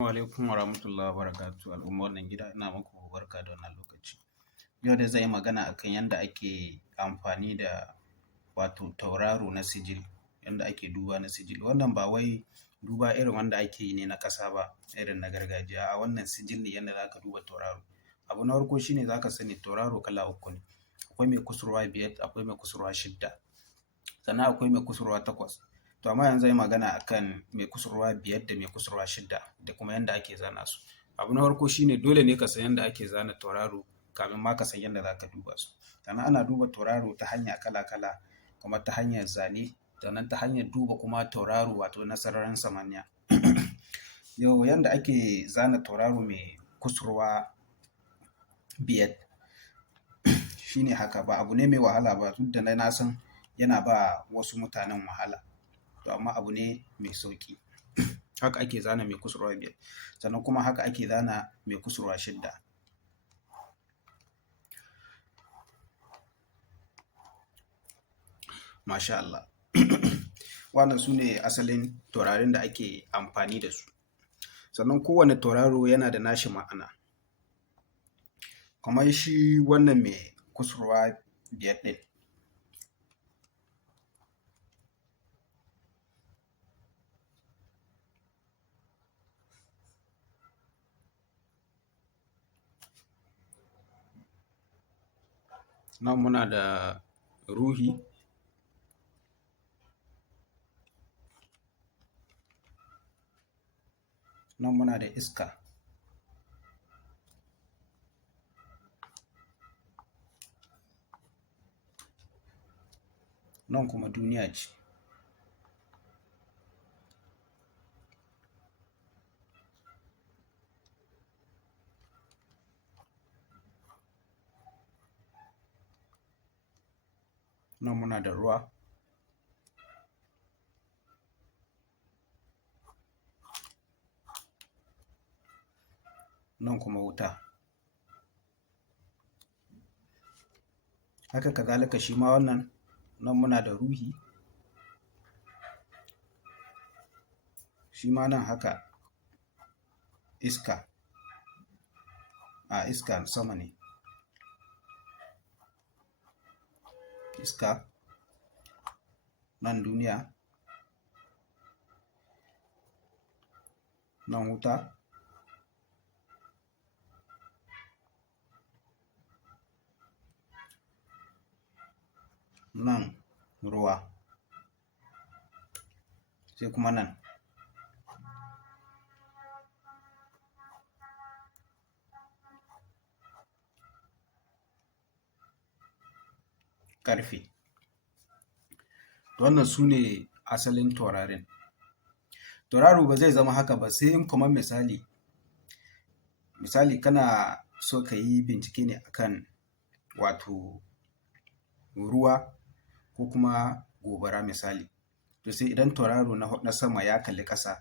Assalamu alaikum wa rahmatullahi wa barakatuh. Al'umma wannan gida ina muku barka da wannan lokaci. Yau dai zan yi magana akan yanda ake amfani da wato tauraro na sigil, yanda ake duba na sigil. Wannan ba wai duba irin wanda ake yi ne na ƙasa ba, irin na gargajiya. A wannan sigil ne yanda za ka duba tauraro. Abu na farko shine za ka sani tauraro kala uku ne. Akwai mai kusurwa biyar, akwai mai kusurwa shidda, sannan akwai mai kusurwa takwas. To amma yanzu zan yi magana akan mai kusurwa biyar da mai kusurwa shidda da kuma yanda ake zana su. Abu na farko shine dole ne ka san yanda ake zana tauraro kafin ma ka san yanda za ka duba su. Sannan ana duba tauraro ta hanya kala-kala, kamar ta hanyar zane, sannan ta hanyar duba kuma tauraro wato na sararin samaniya. Yau yanda ake zana tauraro mai kusurwa biyar shine haka, ba abu ne mai wahala ba, duk da na san yana ba wasu mutanen wahala. To amma abu ne mai sauƙi. Haka ake zana mai kusurwa biyar, sannan kuma haka ake zana mai kusurwa shidda. Masha Allah. Wannan su ne asalin taurarin da ake amfani da su. Sannan kowane tauraro yana da nashi ma'ana. Kamar shi wannan mai kusurwa biyar ɗin. Nan muna da ruhi, nan muna da iska, nan kuma duniya ce. Nan muna da ruwa, nan kuma wuta. Haka kazalika shi ma wannan, nan muna da ruhi, shi ma nan haka iska, iska sama ne. Iska, nan duniya, nan wuta, nan ruwa, sai kuma nan. Ƙarfe. Wannan su ne asalin taurarin. Tauraro ba zai zama haka ba sai in kamar misali kana so ka yi bincike ne akan wato ruwa ko kuma gobara misali. To sai idan tauraro na sama ya kalli ƙasa,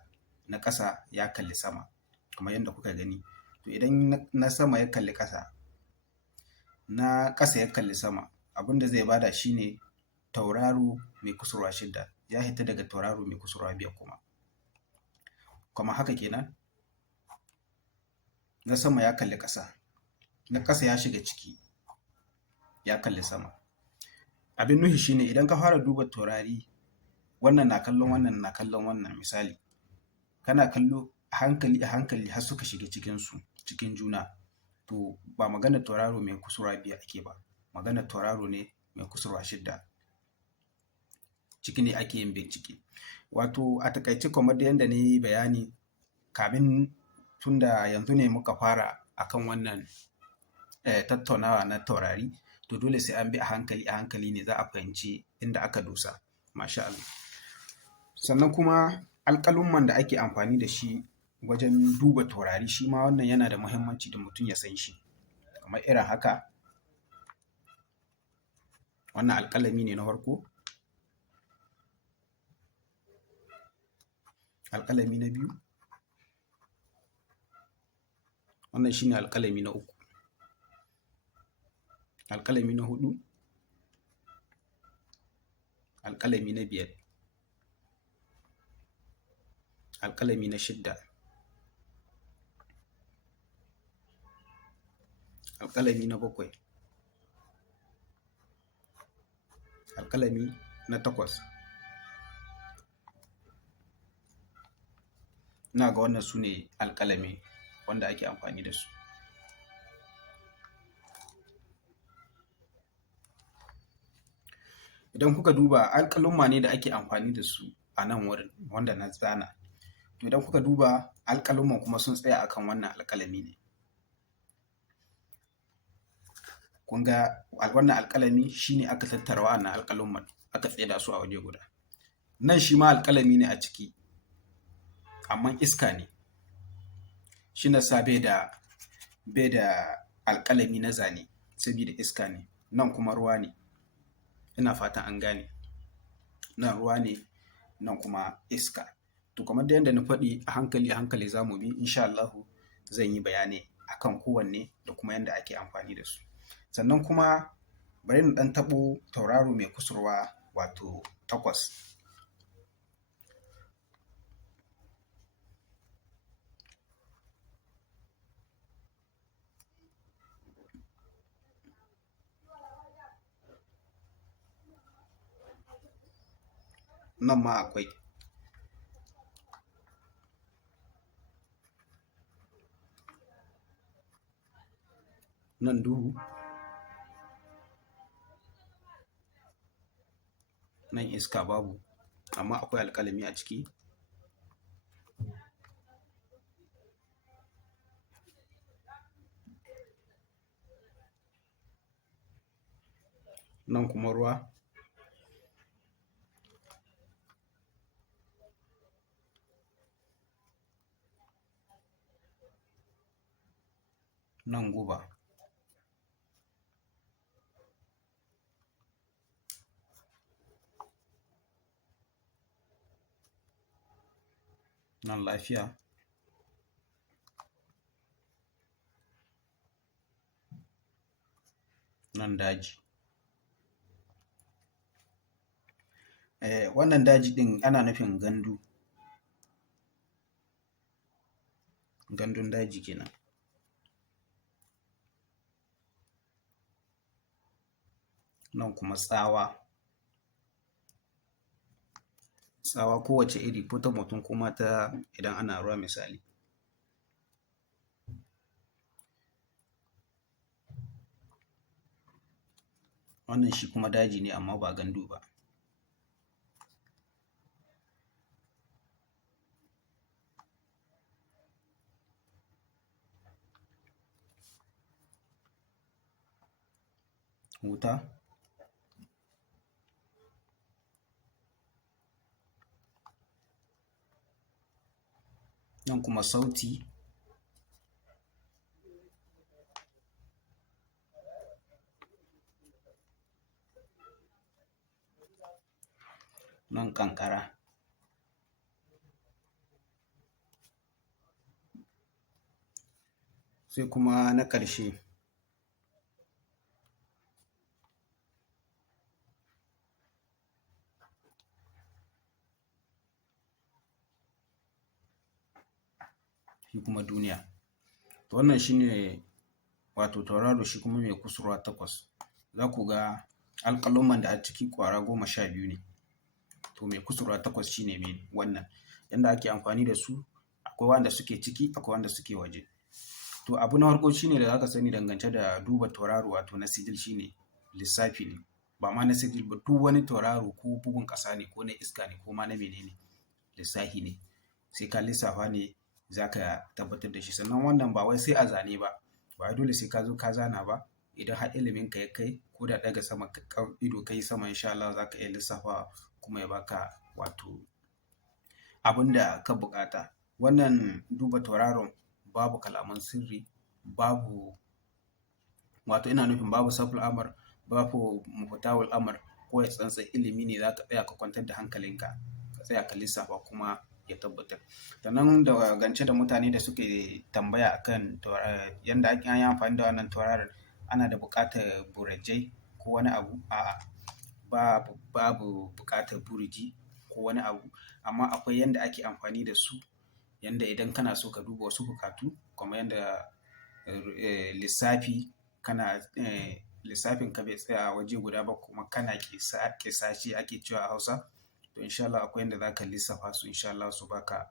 na ƙasa ya kalli sama, kamar yadda kuka gani. To idan na sama ya kalli ƙasa, na ƙasa ya kalli sama, abin da zai bada shi ne tauraro mai kusurwa shidda ya hita daga tauraro mai kusurwa biyar kuma. Kuma haka kenan, na sama ya kalli ƙasa, na ƙasa ya shiga ciki, ya kalli sama. Abin nuhi shine idan ka fara duba taurari, wannan na kallon wannan na kallon wannan misali, kana kallo a hankali a hankali har suka shiga cikin juna. To ba maganar tauraro mai kusurwa biyar ake ba, maganar tauraro ne mai kusurwa shidda. Ciki ne ake yin bincike. Wato a taƙaice kamar yadda na yi bayani, kamin tunda yanzu ne muka fara akan wannan tattaunawa na taurari, to dole sai an bi a hankali ne za a fahimci inda aka dosa. Masha Allah. Sannan kuma alƙalumman da ake amfani da shi wajen duba taurari shi ma wannan yana da muhimmanci da mutum ya san shi. Kamar irin haka, wannan alƙalami ne na farko, alƙalami na biyu, wannan shine alƙalami na uku, alƙalami na huɗu, alƙalami na biyar, alƙalami na shidda, alƙalami na bakwai, alƙalami na takwas. Ina ga wannan su ne alƙalami wanda ake amfani da su. Idan kuka duba alƙalumma ne da ake amfani da su a nan wurin wanda na zana. To idan kuka duba alƙalumman kuma sun tsaya akan wannan alƙalami ne. Kun ga wannan alƙalami shi ne aka tattara wa'annan alƙalumman aka tsaida su a waje guda. Nan shi ma alƙalami ne a ciki, amma iska ne. Shi na sa bai da alƙalami na zane sabida iska ne. Nan kuma ruwa ne. Ina fatan an gane. Nan ruwa ne, nan kuma iska. To kamar dai yadda na faɗi a hankali za mu bi insha Allahu zan yi bayani akan kowanne da kuma yadda ake amfani da su. Sannan kuma bari na ɗan taɓo tauraro mai kusurwa wato takwas. Nan ma akwai. Nan duhu. Nan iska babu, amma akwai alƙalami a ciki. Nan kuma ruwa. Nan guba. Nan lafiya. Nan daji. Wannan daji ɗin ana nufin gandu. Gandun daji kenan. Nan kuma tsawa. Tsawa kowace iri ko ta mutum kuma ta idan ana ruwa misali. Wannan shi kuma daji ne amma ba gandu ba. Wuta. Nan kuma sauti. Nan ƙanƙara. Sai kuma na ƙarshe. Shi kuma duniya. Wannan shi ne wato tauraro shi kuma mai kusurwa takwas. Za ku ga alƙalumman da a ciki ƙwara 12 ne. To mai kusurwa takwas shi ne mai wannan. Yanda ake amfani da su akwai wanda suke ciki akwai wanda suke waje. To abu na farko shi ne da za ka sani dangance da duba tauraro wato na sigil shi ne lissafi ne. Ba ma na sigil ba duk wani tauraro ko bugun ƙasa ne ko na iska ne ko ma na menene lissafi ne. Sai ka lissafa ne za ka tabbatar da shi. Sannan wannan ba wai sai a zane ba. Ba dole sai ka zo ka zana ba. Idan har iliminka ya kai ko da ɗaga sama ido ka yi sama insha Allah za ka iya lissafawa kuma ya baka wato abin da ka buƙata. Wannan duba tauraron babu kalaman sirri, babu wato ina nufin babu sabul amar, babu mufutawul amar ko ya tsantsan ilimi ne za ka tsaya ka kwantar da hankalinka ka tsaya ka lissafa kuma ya tabbatar. Sannan dangance da mutane da suke tambaya akan yanda ake yi amfani da wannan tauraron ana da buƙatar burajai ko wani abu. A'a, babu buƙatar buriji ko wani abu. Amma akwai yanda ake amfani da su. Yanda idan kana so ka duba wasu buƙatu kamar yanda lissafi kana lissafin ka bai tsaya a waje guda ba kuma kana ƙisashe ake cewa a Hausa, to insha Allah akwai yanda za ka lissafa su insha Allah su baka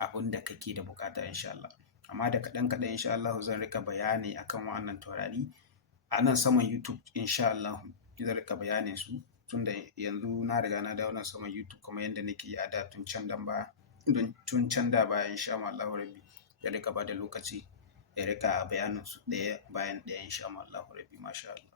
abun da kake da buƙata insha Allah. Amma da kaɗan kaɗan insha Allah zan rika bayani akan wa'annan taurari a nan saman YouTube insha Allah zan rika bayanin su tunda yanzu na riga na dawo nan saman YouTube kamar yanda nake yi a da tun can dan baya. Don tun can da baya insha Allahu Rabbi ya rika bada lokaci ya rika bayanin su ɗaya bayan ɗaya insha Allahu Rabbi masha Allah.